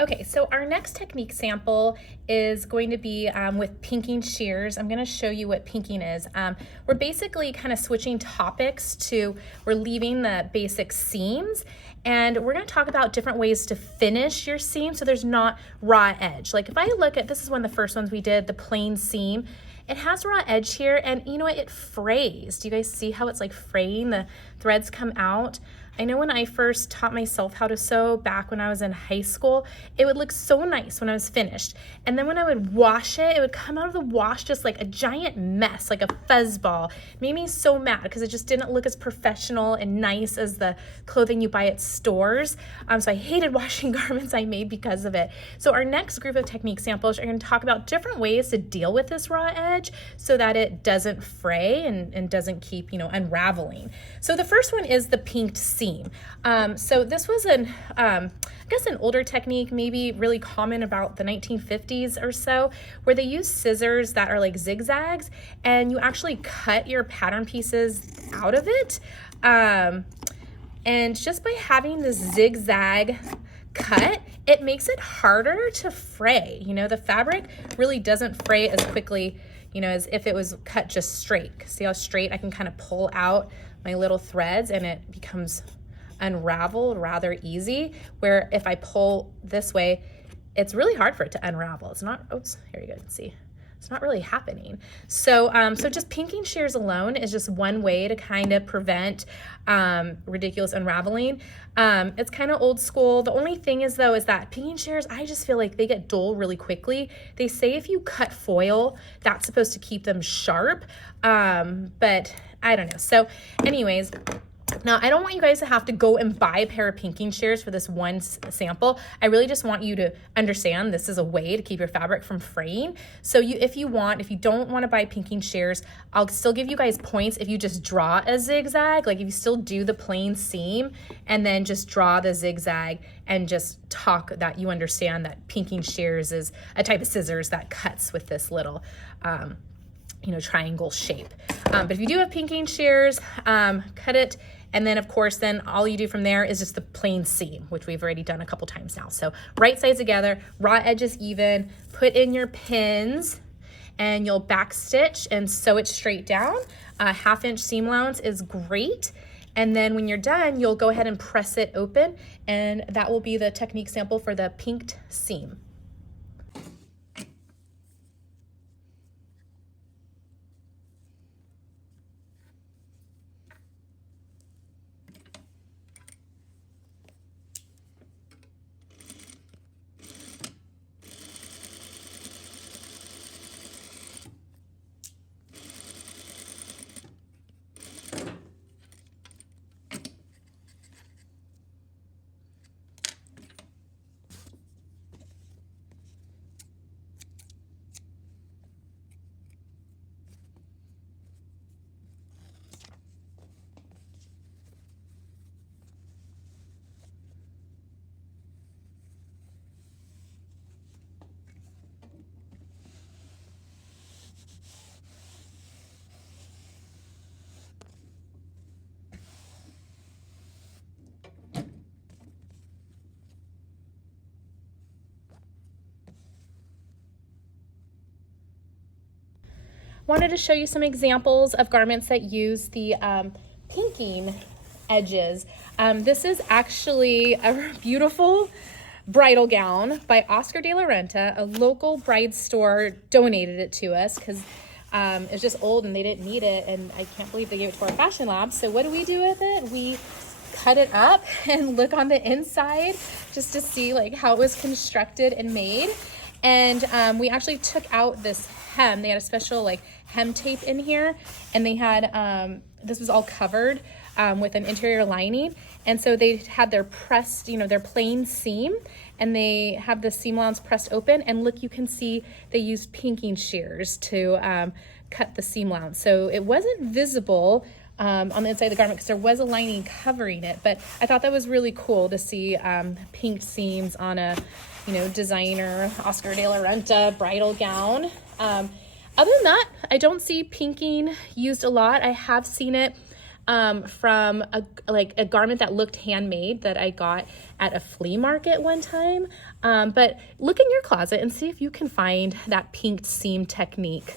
Okay, so our next technique sample is going to be with pinking shears. I'm going to show you what pinking is. We're basically kind of switching topics to, we're leaving the basic seams, and we're going to talk about different ways to finish your seam so there's not raw edge. Like if I look at, this is one of the first ones we did, the plain seam. It has raw edge here, and you know what, it frays. Do you guys see how it's like fraying? The threads come out. I know when I first taught myself how to sew back when I was in high school, it would look so nice when I was finished. And then when I would wash it, it would come out of the wash just like a giant mess, like a fuzzball. It made me so mad because it just didn't look as professional and nice as the clothing you buy at stores. So I hated washing garments I made because of it. So our next group of technique samples are going to talk about different ways to deal with this raw edge so that it doesn't fray and doesn't keep, unraveling. So the first one is the pinked seam. So this was I guess an older technique, maybe really common about the 1950s or so, where they use scissors that are like zigzags, and you actually cut your pattern pieces out of it. And just by having this zigzag cut, it makes it harder to fray. The fabric really doesn't fray as quickly, as if it was cut just straight. See how straight I can kind of pull out my little threads and it becomes unraveled rather easy, where if I pull this way, it's really hard for it to unravel. It's not, oops, here you go, see. It's not really happening. So just pinking shears alone is just one way to kind of prevent ridiculous unraveling. It's kind of old school. The only thing is though, is that pinking shears, I just feel like they get dull really quickly. They say if you cut foil, that's supposed to keep them sharp, but I don't know. So anyways, now, I don't want you guys to have to go and buy a pair of pinking shears for this one sample. I really just want you to understand this is a way to keep your fabric from fraying. So if you don't want to buy pinking shears, I'll still give you guys points if you just draw a zigzag. Like if you still do the plain seam and then just draw the zigzag and just talk that you understand that pinking shears is a type of scissors that cuts with this little triangle shape. But if you do have pinking shears, cut it. And then of course, then all you do from there is just the plain seam, which we've already done a couple times now. So right sides together, raw edges even, put in your pins and you'll back stitch and sew it straight down. A 1/2 inch seam allowance is great. And then when you're done, you'll go ahead and press it open, and that will be the technique sample for the pinked seam. Wanted to show you some examples of garments that use the pinking edges. This is actually a beautiful bridal gown by Oscar de la Renta. A local bride store donated it to us because it's just old and they didn't need it, and I can't believe they gave it to our fashion lab. So what do we do with it? We cut it up and look on the inside just to see like how it was constructed and made. And we actually took out this hem. They had a special like hem tape in here, and they had this was all covered with an interior lining, and so they had their pressed, their plain seam, and they have the seam allowance pressed open, and look, you can see they used pinking shears to cut the seam allowance, so it wasn't visible on the inside of the garment because there was a lining covering it. But I thought that was really cool to see pink seams on a designer Oscar de la Renta bridal gown. Other than that, I don't see pinking used a lot. I have seen it from a garment that looked handmade that I got at a flea market one time. But look in your closet and see if you can find that pinked seam technique.